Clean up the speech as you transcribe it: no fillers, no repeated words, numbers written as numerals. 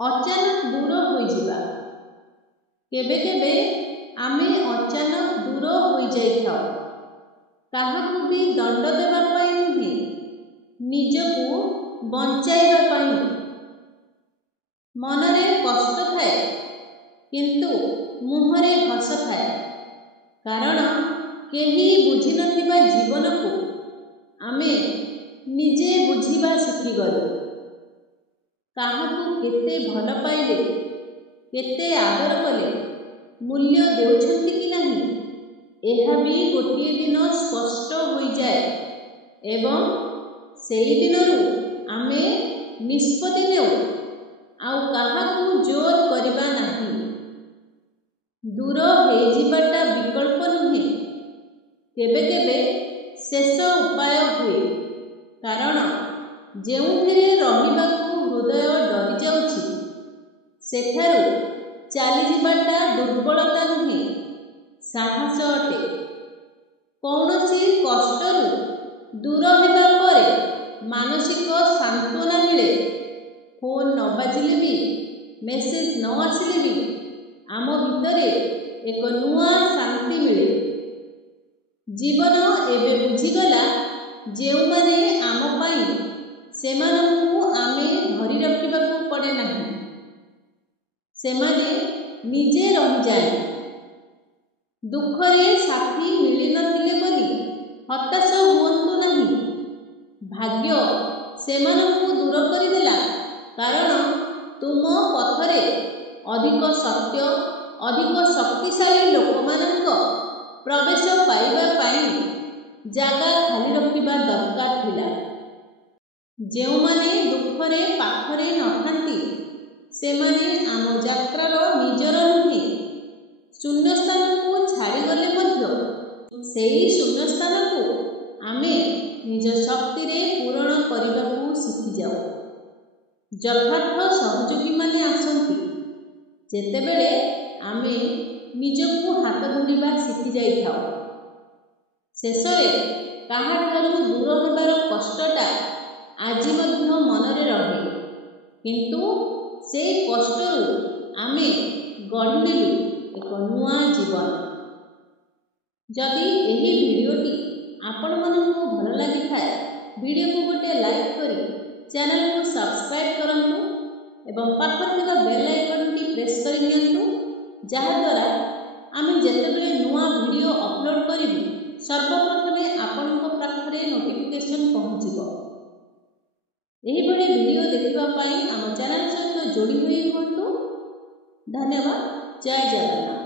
अचानक दूर हो जाइबा। केबे केबे आमे अचानक दूर हो जाइथाउ, काहाकू भी दंड देबा पाई नुहे, निजकू बंचाइबा पाई। मनरे कष्ट थाए किंतु मुहरे हस थाए, कारण केही बुझी नथिबा जीवन को आमे निजे बुझीबा शिखिगलु। काहाकू केते भल पाइले, केते आदर कले, मूल्य देउछंती कि नहीं, एहा भी गोटिए दिन स्पष्ट हो जाए एवं सेई दिनरू आमे निष्पत्ति नेउ आउ काहाकू जोर करिबा नहीं। दूर हो जिबाटा विकल्प नुहे, केबे केबे शेष उपाय हुए, कारण जेउथिरे रहिबाकू हृदय डरी जाउछि सेठारू चाली जिबाटा दुर्बलता नुहे, साहस अटे। कौनसी कष्टरू दूर हेबा परे मानसिक सांत्वना मिले। फोन न बाजिले भी, मेसेज न आसिले भी आम भितरे एक नुआ शांति मिले। जीवन एबे बुझीगला जेउ माने आम पाई सेमानंकू आमे धरी रखिबाकू पड़े नहीं, सेमाने निजे रही जाए। दुखरे साथी मिली नथिले बोली हताश हुअंतु नहीं। भाग्य सेमानंकू दूर करिदेला, कारण तुम पथरे अधिक सत्य, अधिक शक्तिशाली लोकमानंक प्रवेश पाइबा पाई जागा खाली रखिबा दरकार थिला। जेउमाने दुखरे पाखरे नथांती सेमाने आम यात्रार निजर नुहे। शून्यस्थान को छाड़ी गले मध्य सेई शून्यस्थान को आमे निज शक्ति रे पूरण करिबाकू शिखि जाऊ। यथार्थ सहयोगी माने आसंती जेतेबेले आमे निजकू हाथ धरिबा शिखि जाइथाउ। शेषरे काहाठारू दूर हेबार कष्टटा आजि मध्य मनरे रहे, किंतु से कष्टरू आमे गढ़ी नेलु एक नुआ जीवन। जदि एही भिडियोटी आपण मानकू भल लागि थाए, भिडियो को गोटे लाइक करी चैनल को सब्सक्राइब करंतु एवं पाखरे थिबा बेल आइकन टी प्रेस करि नियंतु, जहा द्वारा आमे जेतेबेले नुआ भिडियो अपलोड करिबु सर्वप्रथमे आपनक पाखरे नोटिफिकेशन पहुंचिबो। एही भली भिडियो देखिबा पाई आम चैनल सहित जोड़ी होई हुंतु। धन्यवाद। जय जगन्नाथ।